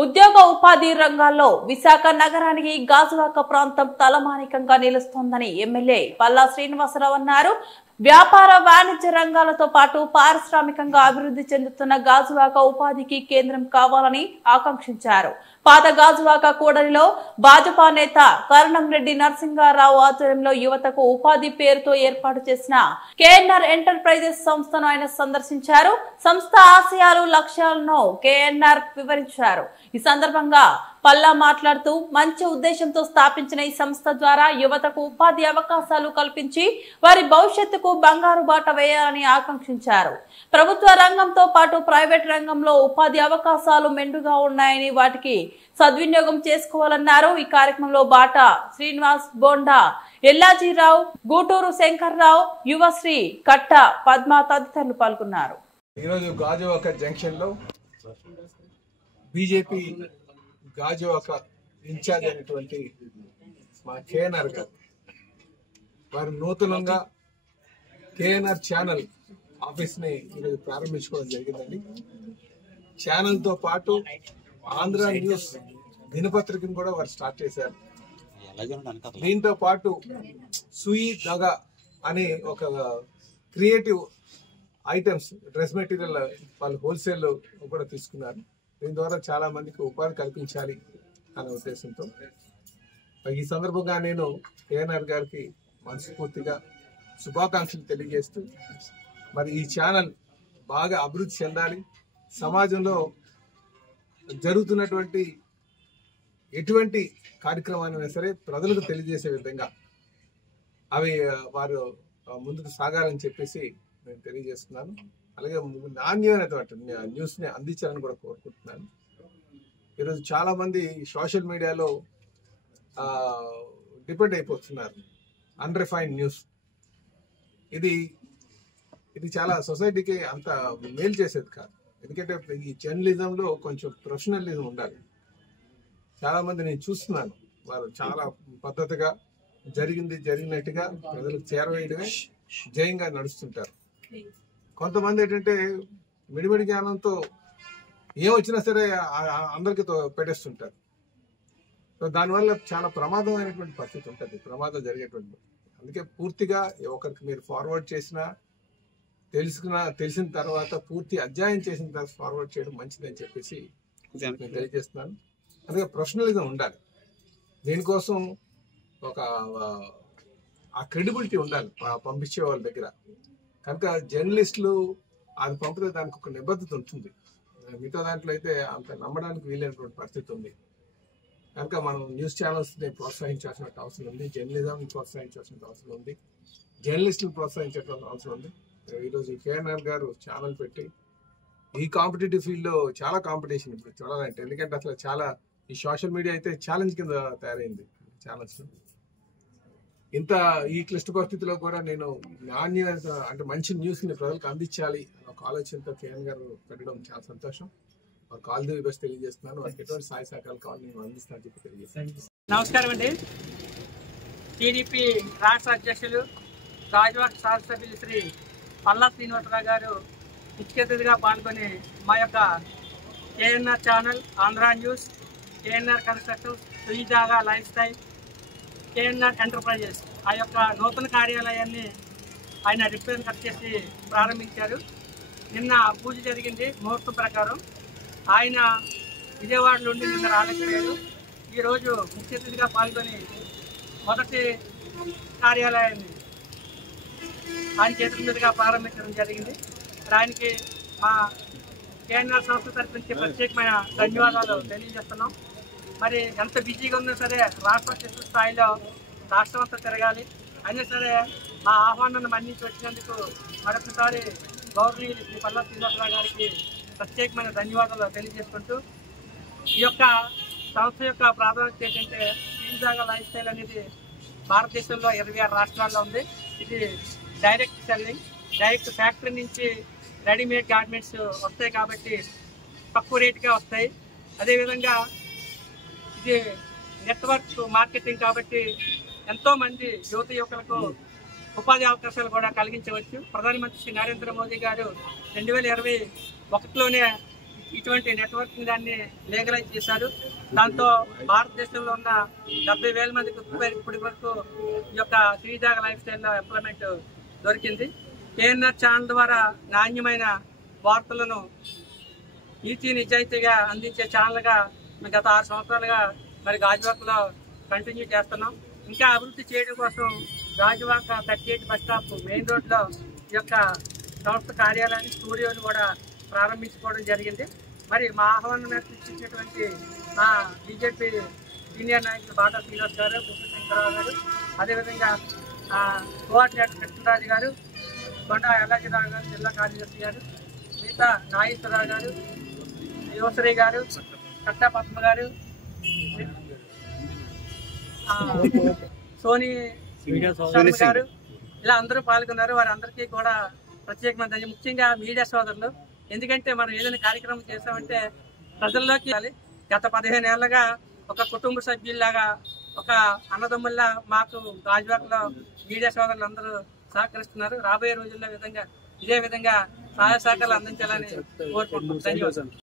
ఉద్యోగ ఉపాధి రంగాల్లో విశాఖ నగరానికి గాజువాక ప్రాంతం తలమానికంగా నిలుస్తోందని ఎమ్మెల్యే పల్లా శ్రీనివాసరావు అన్నారు. వ్యాపార వాణిజ్య రంగాలతో పాటు పారిశ్రామికంగా అభివృద్ధి చెందుతున్న గాజువాక ఉపాధికి కేంద్రం కావాలని ఆకాంక్షించారు. పాత గాజువాక కూడలిలో భాజపా నేత కరణంరెడ్డి నరసింహారావు ఆధ్వర్యంలో యువతకు ఉపాధి పేరుతో ఏర్పాటు చేసిన కేఎన్ఆర్ ఎంటర్ప్రైజెస్ సంస్థను ఆయన సందర్శించారు. సంస్థ ఆశయాలు లక్ష్యాలను కేఎన్ఆర్ వివరించారు. ఈ సందర్భంగా పల్లా మాట్లాడుతూ మంచి ఉద్దేశంతో స్థాపించిన ఈ సంస్థ ద్వారా యువతకు ఉపాధి అవకాశాలు కల్పించి వారి భవిష్యత్తుకు బంగారు బాట వేయాలని ఆకాంక్షించారు. ప్రభుత్వ రంగంతో పాటు ప్రైవేట్ రంగంలో ఉపాధి అవకాశాలు మెండుగా ఉన్నాయని వాటికి సద్వినియోగం చేసుకోవాలన్నారు. ఈ కార్యక్రమంలో బాట శ్రీనివాస్, బోండా ఎల్లాజీరావు, గూటూరు శంకర్రావు, యువశ్రీ, కట్ట పద్మ తదితరులు పాల్గొన్నారు. ఈరోజు గాజువాక జంక్షన్ లో బీజేపీ గాజువాక ఇన్ఛార్జ్ అయినటువంటి మా కేఎన్ఆర్ గారు వారు నూతనంగా కేఎన్ఆర్ ఛానల్ ఆఫీస్ ని ఈరోజు ప్రారంభించుకోవడం జరిగిందండి. ఛానల్ తో పాటు ఆంధ్ర న్యూస్ దినపత్రికను కూడా వారు స్టార్ట్ చేశారు. దీంతో పాటు సుయి దగా అనే ఒక క్రియేటివ్ ఐటమ్స్ డ్రెస్ మెటీరియల్ వాళ్ళు హోల్సేల్ కూడా తీసుకున్నారు. దీని ద్వారా చాలా మందికి ఉపాధి కల్పించాలి అనే ఉద్దేశంతో ఈ సందర్భంగా నేను కేఎన్ఆర్ గారికి మనస్ఫూర్తిగా శుభాకాంక్షలు తెలియజేస్తూ మరి ఈ ఛానల్ బాగా అభివృద్ధి చెందాలి, సమాజంలో జరుగుతున్నటువంటి ఎటువంటి కార్యక్రమాన్ని సరే ప్రజలకు తెలియజేసే విధంగా అవి వారు ముందుకు సాగాలని చెప్పేసి నేను తెలియజేస్తున్నాను. అలాగే నాణ్యమైనటువంటి న్యూస్ ని అందించాలని కూడా కోరుకుంటున్నాను. ఈరోజు చాలా మంది సోషల్ మీడియాలో డిపెండ్ అయిపోతున్నారు అన్రిఫైన్డ్ న్యూస్. ఇది చాలా సొసైటీకి అంత మేలు చేసేది కాదు. ఎందుకంటే ఈ జర్నలిజంలో కొంచెం ప్రొఫెషనలిజం ఉండాలి. చాలా మంది నేను చూస్తున్నాను, వారు చాలా పద్ధతిగా జరిగినట్టుగా ప్రజలకు చేరవేయడమే జయంగా నడుస్తుంటారు. కొంతమంది ఏంటంటే మిడిమిడి జ్ఞానంతో ఏమొచ్చినా సరే అందరికీ పెట్టేస్తుంటారు. సో దానివల్ల చాలా ప్రమాదమైనటువంటి పరిస్థితి ఉంటుంది, ప్రమాదం జరిగేటువంటి. అందుకే పూర్తిగా ఒకరికి మీరు ఫార్వర్డ్ చేసినా తెలిసిన తర్వాత పూర్తి అధ్యయనం చేసిన తర్వాత ఫార్వర్డ్ చేయడం మంచిదని చెప్పేసి నేను తెలియజేస్తున్నాను. అందుకే ప్రొఫెషనలిజం ఉండాలి. దీనికోసం ఒక ఆ క్రెడిబిలిటీ ఉండాలి పంపించే వాళ్ళ దగ్గర. కనుక జర్నలిస్టులు అది పంపితే దానికి ఒక నిబద్ధత ఉంటుంది. మిగతా దాంట్లో అయితే అంత నమ్మడానికి వీలైనటువంటి పరిస్థితి ఉంది. కనుక మనం న్యూస్ ఛానల్స్ని ప్రోత్సహించాల్సిన అవసరం ఉంది, జర్నలిజంని ప్రోత్సహించాల్సిన అవసరం ఉంది, జర్నలిస్టులు ప్రోత్సహించాల్సిన అవసరం ఉంది. ఈరోజు కేఎన్ఆర్ గారు ఛానల్ పెట్టి ఈ కాంపిటేటివ్ ఫీల్డ్లో చాలా కాంపిటీషన్ ఇప్పుడు చూడాలంటే, ఎందుకంటే అసలు చాలా ఈ సోషల్ మీడియా అయితే ఛాలెంజ్ కింద తయారైంది ఛానల్స్. ఇంత ఈ క్లిష్ట పరిస్థితిలో కూడా నేను నాణ్యత అంటే మంచి న్యూస్ ని ప్రజలకు అందించాలి అనే ఒక ఆలోచనతో కేఎన్ గారు పెట్టడం చాలా సంతోషం. వారికి ఆల్ ది బెస్ట్ తెలియజేస్తున్నాను. వారికి ఎటువంటి సహాయ సహకారాలు కావాలి నేను అందిస్తానని చెప్పి తెలియజేస్తాను. నమస్కారం అండి. టీడీపీ రాష్ట్ర అధ్యక్షులు గాజువాక శాసనసభ్యులు శ్రీ పల్లా శ్రీనివాసరావు గారు ముఖ్య అతిథిగా పాల్గొని మా యొక్క K N R channel, Andhra news, K N R construction, సుయిదాగా లైఫ్ స్టైల్, కేఎన్ఆర్ ఎంటర్ప్రైజెస్ ఆ యొక్క నూతన కార్యాలయాన్ని ఆయన రిప్రజెంట్ చేసి ప్రారంభించారు. నిన్న పూజ జరిగింది ముహూర్తం ప్రకారం. ఆయన విజయవాడలో ఉండి నిన్న రాలేకపోయారు. ఈరోజు ముఖ్య అతిథిగా పాల్గొని మొదటి కార్యాలయాన్ని ఆయన చేతుల మీదుగా ప్రారంభించడం జరిగింది. ఆయనకి మా కేఎన్ఆర్ సంస్థ తరఫు నుంచి ప్రత్యేకమైన ధన్యవాదాలు తెలియజేస్తున్నాం. మరి ఎంత బిజీగా ఉన్నా సరే రాష్ట్ర స్థాయిలో రాష్ట్రం అంతా తిరగాలి అయినా సరే మా ఆహ్వానాన్ని మన్నించి వచ్చినందుకు మరొకసారి గౌరవనీయులు శ్రీ పల్లా శ్రీనివాసరావు గారికి ప్రత్యేకమైన ధన్యవాదాలు తెలియజేసుకుంటూ ఈ యొక్క సంస్థ యొక్క ప్రాధాన్యత ఏంటంటే సుయిదాగా లైఫ్ స్టైల్ అనేది భారతదేశంలో 26 రాష్ట్రాల్లో ఉంది. ఇది డైరెక్ట్ సెల్లింగ్, డైరెక్ట్ ఫ్యాక్టరీ నుంచి రెడీమేడ్ గార్మెంట్స్ వస్తాయి కాబట్టి తక్కువ రేటుగా వస్తాయి. అదేవిధంగా ఇది నెట్వర్క్ మార్కెటింగ్ కాబట్టి ఎంతోమంది యువకులకు ఉపాధి అవకాశాలు కూడా కలిగించవచ్చు. ప్రధానమంత్రి శ్రీ నరేంద్ర మోదీ గారు 2021లోనే ఇటువంటి నెట్వర్కింగ్ దాన్ని లీగలైజ్ చేశారు. దాంతో భారతదేశంలో ఉన్న 70,000 మందికి ఇప్పటి వరకు ఈ యొక్క శ్రీజాగ లైఫ్ స్టైల్లో ఎంప్లాయ్మెంట్ దొరికింది. కేఎన్ఆర్ ఛానల్ ద్వారా నాణ్యమైన వార్తలను నీతి నిజాయితీగా అందించే ఛానల్గా మేము గత 6 సంవత్సరాలుగా మరి గాజువాకలో కంటిన్యూ చేస్తున్నాం. ఇంకా అభివృద్ధి చేయడం కోసం గాజువాక 38 బస్ స్టాప్ మెయిన్ రోడ్లో ఈ యొక్క సంస్థ కార్యాలయాన్ని స్టూడియోని కూడా ప్రారంభించుకోవడం జరిగింది. మరి మా ఆహ్వానం ఇచ్చినటువంటి మా బీజేపీ సీనియర్ నాయకులు బాటా శ్రీనివాస్ గారు, శంకరరావు గారు, అదేవిధంగా కోఆర్డినేటర్ కృష్ణరాజు గారు, కొండ ఎల్లాజీరావు గారు, జిల్లా కార్యదర్శి గారు, మిగతా నాగేశ్వరరావు గారు, యువశ్రీ గారు, కట్టా పద్మ గారు, సోనీ శర్మ గారు, ఇలా అందరూ పాల్గొన్నారు. వారందరికీ కూడా ప్రత్యేకమైన ధన్యవాదాలు. ముఖ్యంగా మీడియా సోదరులు, ఎందుకంటే మనం ఏదైనా కార్యక్రమం చేసామంటే ప్రజల్లోకి గత 15 ఏళ్లుగా ఒక కుటుంబ సభ్యుల్లాగా, ఒక అన్నదమ్ముల్లా మాకు గాజువాకలో మీడియా సోదరులు అందరూ సహకరిస్తున్నారు. రాబోయే రోజుల్లో ఇదే విధంగా సహాయ సహకారాలు అందించాలని కోరుకుంటున్నాం. ధన్యవాదాలు.